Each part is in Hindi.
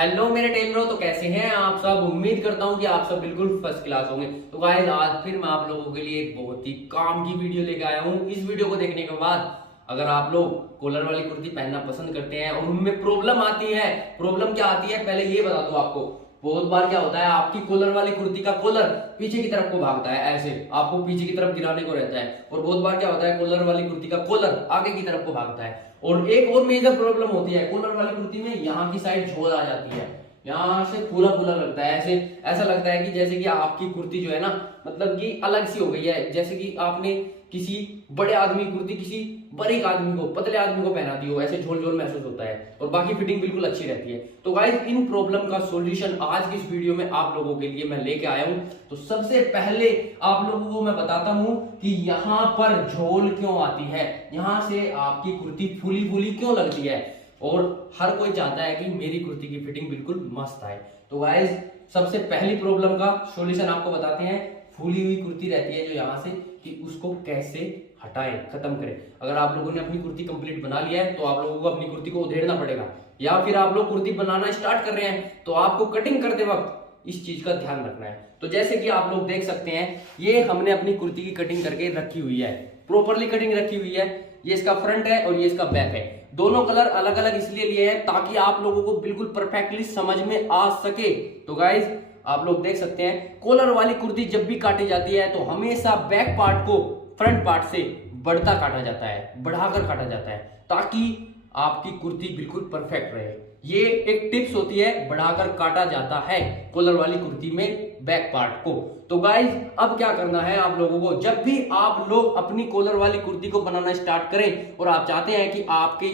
हेलो मेरे टेलरों, तो कैसे हैं आप सब। उम्मीद करता हूं कि आप सब बिल्कुल फर्स्ट क्लास होंगे। तो गाइस आज फिर मैं आप लोगों के लिए एक बहुत ही काम की वीडियो लेके आया हूं। इस वीडियो को देखने के बाद अगर आप लोग कॉलर वाली कुर्ती पहनना पसंद करते हैं और उनमें प्रॉब्लम आती है, प्रॉब्लम क्या आती है पहले ये बता दो आपको। बहुत बार क्या होता है, आपकी कॉलर वाली कुर्ती का कॉलर पीछे की तरफ को भागता है, ऐसे आपको पीछे की तरफ गिराने को रहता है। और बहुत बार क्या होता है, कॉलर वाली कुर्ती का कॉलर आगे की तरफ को भागता है। और एक और मेजर प्रॉब्लम होती है कॉलर वाली कुर्ती में, यहाँ की साइड झोल आ जाती है, यहाँ से फूला फूला लगता है, ऐसे ऐसा लगता है कि जैसे कि आपकी कुर्ती जो है ना, मतलब कि अलग सी हो गई है। जैसे कि आपने किसी बड़े आदमी की कुर्ती किसी बारीक आदमी को, पतले आदमी को पहना दी हो, ऐसे झोल झोल महसूस होता है। और बाकी फिटिंग बिल्कुल अच्छी रहती है। तो गाइस इन प्रॉब्लम का सॉल्यूशन आज की इस वीडियो में आप लोगों के लिए मैं लेके आया हूं। तो सबसे पहले आप लोगों को मैं बताता हूं कि यहाँ पर झोल क्यों आती है, यहाँ से आपकी कुर्ती फूली फूली क्यों लगती है। और हर कोई चाहता है कि मेरी कुर्ती की फिटिंग बिल्कुल मस्त आए। तो गाइस सबसे पहली प्रॉब्लम का सॉल्यूशन आपको बताते हैं। फूली हुई कुर्ती रहती है जो यहाँ से, कि उसको कैसे हटाएं, खत्म करें। अगर आप लोगों ने अपनी कुर्ती कंप्लीट बना लिया है तो आप लोगों को अपनी कुर्ती को उधेड़ना पड़ेगा, या फिर आप लोग कुर्ती बनाना स्टार्ट कर रहे हैं तो आपको कटिंग करते वक्त इस चीज का ध्यान रखना है। तो जैसे कि आप लोग देख सकते हैं, ये हमने अपनी कुर्ती की कटिंग करके रखी हुई है, प्रॉपरली कटिंग रखी हुई है। ये इसका फ्रंट है और ये इसका बैक है। दोनों कलर अलग अलग इसलिए लिए हैं ताकि आप लोगों को बिल्कुल परफेक्टली समझ में आ सके। तो गाइज आप लोग देख सकते हैं, कॉलर वाली कुर्ती जब भी काटी जाती है तो हमेशा बैक पार्ट को फ्रंट पार्ट से बढ़ता काटा जाता है, बढ़ाकर काटा जाता है, ताकि आपकी कुर्ती बिल्कुल परफेक्ट रहे। ये एक टिप्स होती है, बढ़ाकर काटा जाता है कॉलर वाली कुर्ती में बैक पार्ट को। तो गाइज अब क्या करना है आप लोगों को, जब भी आप लोग अपनी कॉलर वाली कुर्ती को बनाना स्टार्ट करें और आप चाहते हैं कि आपके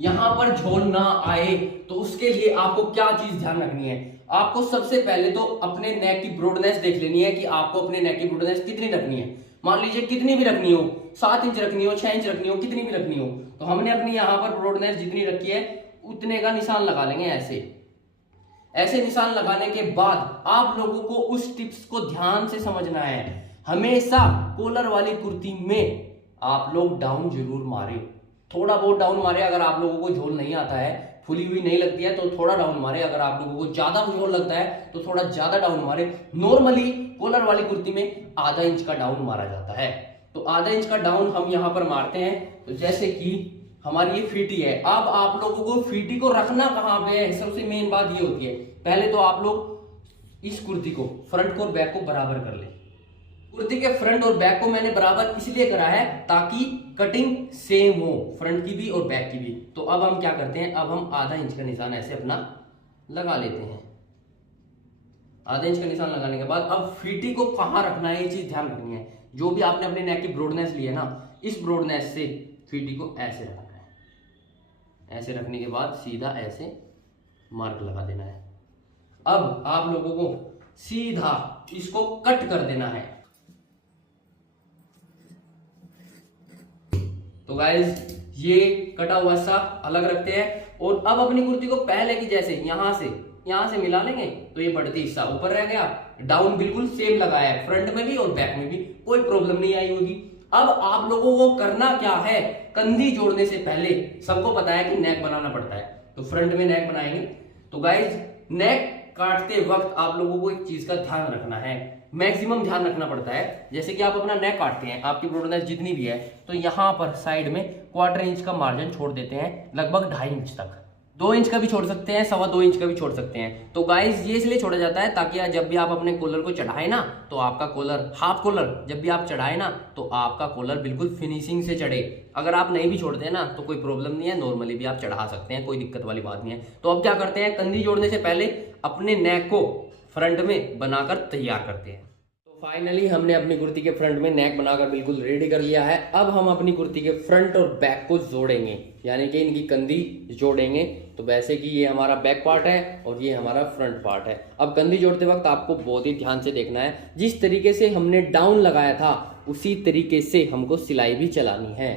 यहां पर झोल ना आए, तो उसके लिए आपको क्या चीज ध्यान रखनी है। आपको सबसे पहले तो अपने नेक की ब्रॉडनेस देख लेनी है कि आपको अपने नेक की ब्रॉडनेस कितनी रखनी है। मान लीजिए कितनी भी रखनी हो, 7 इंच रखनी हो, 6 इंच रखनी हो, कितनी भी रखनी हो, तो हमने अपनी यहाँ पर ब्रॉडनेस जितनी रखी है उतने का निशान लगा लेंगे। ऐसे ऐसे निशान लगाने के बाद आप लोगों को उस टिप्स को ध्यान से समझना है। हमेशा कॉलर वाली कुर्ती में आप लोग डाउन जरूर मारे, थोड़ा बहुत डाउन मारे। अगर आप लोगों को झोल नहीं आता है, फुली हुई नहीं लगती है, तो थोड़ा डाउन मारे। अगर आप लोगों को ज्यादा झोल लगता है तो थोड़ा ज्यादा डाउन मारे। नॉर्मली कॉलर वाली कुर्ती में आधा इंच का डाउन मारा जाता है, तो आधा इंच का डाउन हम यहां पर मारते हैं। तो जैसे कि हमारी ये फीटी है, अब आप लोगों को फीटी को रखना कहां पे है, सबसे मेन बात ये होती है। पहले तो आप लोग इस कुर्ती को फ्रंट को और बैक को बराबर कर ले। कुर्ती के फ्रंट और बैक को मैंने बराबर इसलिए करा है ताकि कटिंग सेम हो, फ्रंट की भी और बैक की भी। तो अब हम क्या करते हैं, अब हम आधा इंच का निशान ऐसे अपना लगा लेते हैं। आधा इंच का निशान लगाने के बाद अब फीटी को कहां रखना है, ये चीज ध्यान रखनी है। जो भी आपने अपने नेक की ब्रॉडनेस ली है ना, इस ब्रॉडनेस से फीटी को ऐसे रखना है। ऐसे रखने के बाद सीधा ऐसे मार्क लगा देना है। अब आप लोगों को सीधा इसको कट कर देना है। तो गाइज ये कटा हुआ सा अलग रखते हैं। और अब अपनी कुर्ती को पहले की जैसे यहां से मिला लेंगे, तो ये बढ़ती हिस्सा ऊपर रह गया। डाउन बिल्कुल सेम लगाया है, फ्रंट में भी और बैक में भी, कोई प्रॉब्लम नहीं आई होगी। अब आप लोगों को करना क्या है, कंधी जोड़ने से पहले सबको पता है कि नेक बनाना पड़ता है, तो फ्रंट में नेक बनाएंगे। तो गाइज नेक काटते वक्त आप लोगों को एक चीज का ध्यान रखना है, मैक्सिमम ध्यान रखना पड़ता है। जैसे कि आप अपना नेक काटते हैं, आपकी ब्रॉडनेस जितनी भी है, तो यहाँ पर साइड में 1/4 इंच का मार्जिन छोड़ देते हैं, लगभग 2.5 इंच तक। 2 इंच का भी छोड़ सकते हैं, 2.25 इंच का भी छोड़ सकते हैं। तो गाइज ये इसलिए छोड़ा जाता है ताकि जब भी आप अपने कॉलर को चढ़ाए ना, तो आपका कॉलर, हाफ कॉलर जब भी आप चढ़ाए ना, तो आपका कॉलर बिल्कुल फिनिशिंग से चढ़े। अगर आप नहीं भी छोड़ते हैं ना तो कोई प्रॉब्लम नहीं है, नॉर्मली भी आप चढ़ा सकते हैं, कोई दिक्कत वाली बात नहीं है। तो अब क्या करते हैं, कंधी जोड़ने से पहले अपने नेक को फ्रंट में बनाकर तैयार करते हैं। तो फाइनली हमने अपनी कुर्ती के फ्रंट में नेक बनाकर बिल्कुल रेडी कर लिया है। अब हम अपनी कुर्ती के फ्रंट और बैक को जोड़ेंगे, यानी कि इनकी कंधी जोड़ेंगे। तो वैसे कि ये हमारा बैक पार्ट है और ये हमारा फ्रंट पार्ट है। अब कंधी जोड़ते वक्त आपको बहुत ही ध्यान से देखना है, जिस तरीके से हमने डाउन लगाया था उसी तरीके से हमको सिलाई भी चलानी है।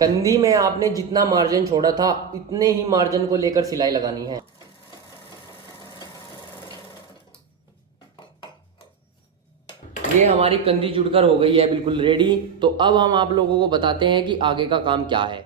कंधी में आपने जितना मार्जिन छोड़ा था इतने ही मार्जिन को लेकर सिलाई लगानी है। ये हमारी कंदी जुड़कर हो गई है बिल्कुल रेडी। तो अब हम आप लोगों को बताते हैं कि आगे का काम क्या है।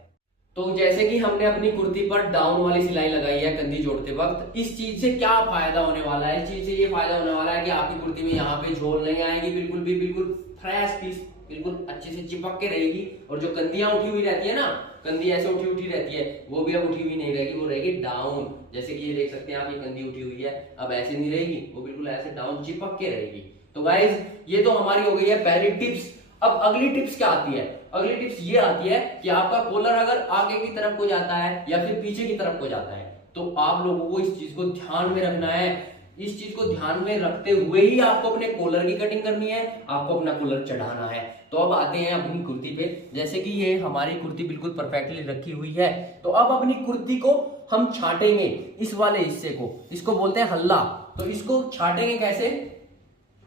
तो जैसे कि हमने अपनी कुर्ती पर डाउन वाली सिलाई लगाई है कंदी जोड़ते वक्त, इस चीज से क्या फायदा होने वाला है? इस चीज से ये फायदा होने वाला है कि आपकी कुर्ती में यहाँ पे झोल नहीं आएगी, बिल्कुल भी बिल्कुल फ्रेश पीस बिल्कुल अच्छे से चिपक के रहेगी। और जो कंदियां उठी हुई रहती है ना, कंदी ऐसे उठी उठी रहती है, वो भी अब उठी हुई नहीं रहेगी, वो रहेगी डाउन। जैसे कि ये देख सकते हैं आप, ये कंदी उठी हुई है, अब ऐसे नहीं रहेगी, वो बिल्कुल ऐसे डाउन चिपक के रहेगी। तो गाइज ये तो हमारी हो गई है पहली टिप्स। अब अगली टिप्स क्या आती है? अगली टिप्स ये आती है कि आपका कॉलर अगर आगे की तरफ को जाता है या फिर पीछे की तरफ को जाता है, तो आप लोगों को इस चीज को ध्यान में रखना है। इस चीज को ध्यान में रखते हुए ही आपको अपने कॉलर की कटिंग करनी है, आपको अपना कॉलर चढ़ाना है। तो अब आते हैं अपनी कुर्ती पे। जैसे कि ये हमारी कुर्ती बिल्कुल परफेक्टली रखी हुई है, तो अब अपनी कुर्ती को हम छाटेंगे, इस वाले हिस्से को, इसको बोलते हैं हल्ला। तो इसको छाटेंगे कैसे?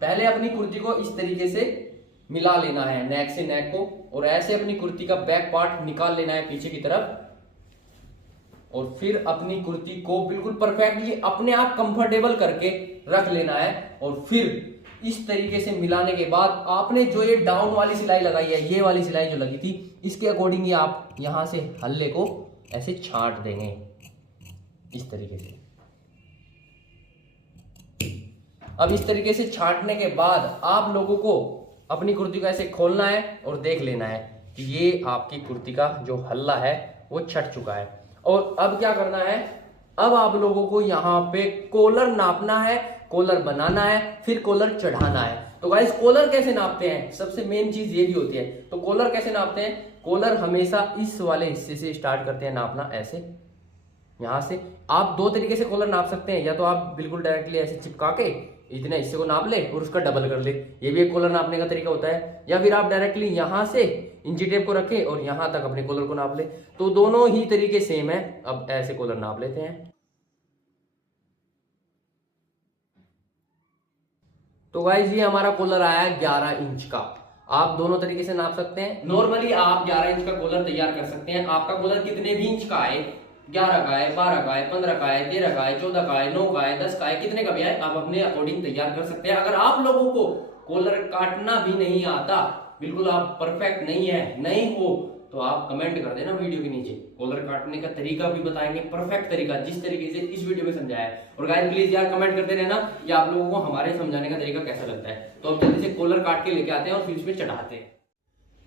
पहले अपनी कुर्ती को इस तरीके से मिला लेना है नेक से नेक को, और ऐसे अपनी कुर्ती का बैक पार्ट निकाल लेना है पीछे की तरफ, और फिर अपनी कुर्ती को बिल्कुल परफेक्टली अपने आप कंफर्टेबल करके रख लेना है। और फिर इस तरीके से मिलाने के बाद आपने जो ये डाउन वाली सिलाई लगाई है, ये वाली सिलाई जो लगी थी, इसके अकॉर्डिंग ही आप यहां से हल्ले को ऐसे छांट देंगे इस तरीके से। अब इस तरीके से छांटने के बाद आप लोगों को अपनी कुर्ती को ऐसे खोलना है और देख लेना है कि ये आपकी कुर्ती का जो हल्ला है वो छट चुका है। और अब क्या करना है? अब आप लोगों को यहाँ पे कॉलर नापना है, कॉलर बनाना है, फिर कॉलर चढ़ाना है। तो गाइस कॉलर कैसे नापते हैं? सबसे मेन चीज ये भी होती है। तो कॉलर कैसे नापते हैं? कॉलर हमेशा इस वाले हिस्से से स्टार्ट करते हैं नापना, ऐसे यहां से। आप दो तरीके से कॉलर नाप सकते हैं, या तो आप बिल्कुल डायरेक्टली ऐसे चिपका के इतने हिस्से को नाप ले और उसका डबल कर ले, ये भी एक कॉलर नापने का तरीका होता है। या फिर आप डायरेक्टली यहां से इंची टेप को रखें और यहां तक अपने कॉलर को नाप ले। तो दोनों ही तरीके सेम है। अब ऐसे कॉलर नाप लेते हैं। तो गाइस ये हमारा कॉलर आया है 11 इंच का। आप दोनों तरीके से नाप सकते हैं। नॉर्मली आप 11 इंच का कॉलर तैयार कर सकते हैं। आपका कॉलर कितने भी इंच का आए, 11 का है, 12 का है, 15 का है, 13 का है, 14 का है, 9 का है, 10 का है, कितने का भी है, आप अपने अकॉर्डिंग तैयार कर सकते हैं। अगर आप लोगों को कॉलर काटना भी नहीं आता, बिल्कुल आप परफेक्ट नहीं हो, तो आप कमेंट कर देना वीडियो के नीचे। कॉलर काटने का तरीका भी बताएंगे, परफेक्ट तरीका, जिस तरीके से इस वीडियो में समझाया है। और गाइस प्लीज यार कमेंट करते रहना कि आप लोगों को हमारे समझाने का तरीका कैसा लगता है। तो अब जल्दी से कॉलर काट के लेके आते हैं और फिर इसमें चढ़ाते हैं।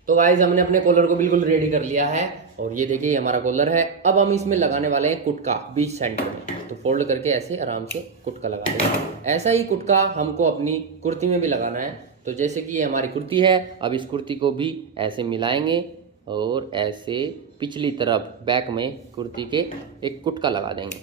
तो गाइस हमने अपने कॉलर को बिल्कुल रेडी कर लिया है, और ये देखिए ये हमारा कॉलर है। अब हम इसमें लगाने वाले हैं कुटका 20 सेंटर में। तो फोल्ड करके ऐसे आराम से कुटका लगा देंगे। ऐसा ही कुटका हमको अपनी कुर्ती में भी लगाना है। तो जैसे कि ये हमारी कुर्ती है, अब इस कुर्ती को भी ऐसे मिलाएंगे और ऐसे पिछली तरफ बैक में कुर्ती के एक कुटका लगा देंगे।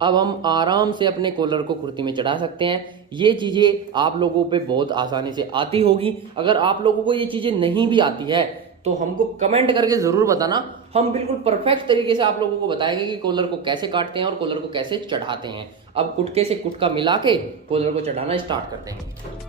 अब हम आराम से अपने कॉलर को कुर्ती में चढ़ा सकते हैं। ये चीज़ें आप लोगों पे बहुत आसानी से आती होगी। अगर आप लोगों को ये चीज़ें नहीं भी आती है तो हमको कमेंट करके ज़रूर बताना। हम बिल्कुल परफेक्ट तरीके से आप लोगों को बताएंगे कि कॉलर को कैसे काटते हैं और कॉलर को कैसे चढ़ाते हैं। अब कुटके से कुटका मिला के कॉलर को चढ़ाना स्टार्ट करते हैं।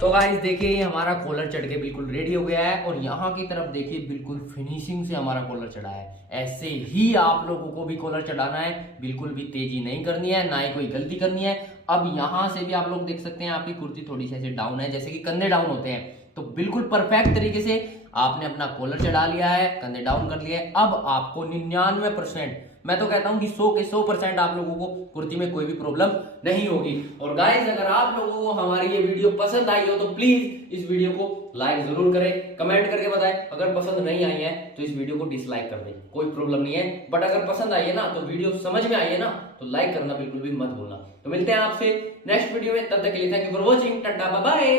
तो गाइस देखिए ये हमारा कॉलर चढ़ के बिल्कुल रेडी हो गया है, और यहाँ की तरफ देखिए बिल्कुल फिनिशिंग से हमारा कॉलर चढ़ा है। ऐसे ही आप लोगों को भी कॉलर चढ़ाना है, बिल्कुल भी तेजी नहीं करनी है, ना ही कोई गलती करनी है। अब यहाँ से भी आप लोग देख सकते हैं आपकी कुर्ती थोड़ी सी ऐसे डाउन है, जैसे कि कंधे डाउन होते हैं। तो बिल्कुल परफेक्ट तरीके से आपने अपना कॉलर चढ़ा लिया है, कंधे डाउन कर लिए। अब आपको 99% मैं तो कहता हूं कि 100 के 100% आप लोगों को कुर्ती में कोई भी प्रॉब्लम नहीं होगी। और गाइस अगर आप लोगों को हमारी ये वीडियो पसंद आई हो तो प्लीज इस वीडियो को लाइक जरूर करें, कमेंट करके बताएं। अगर पसंद नहीं आई है तो इस वीडियो को डिसलाइक कर दें, कोई प्रॉब्लम नहीं है। बट अगर पसंद आई है ना, तो वीडियो समझ में आई है ना, तो लाइक करना बिल्कुल भी मत भूलना। तो मिलते हैं आपसे नेक्स्ट वीडियो में, तब तक के लिए thank you for watching, tata bye bye.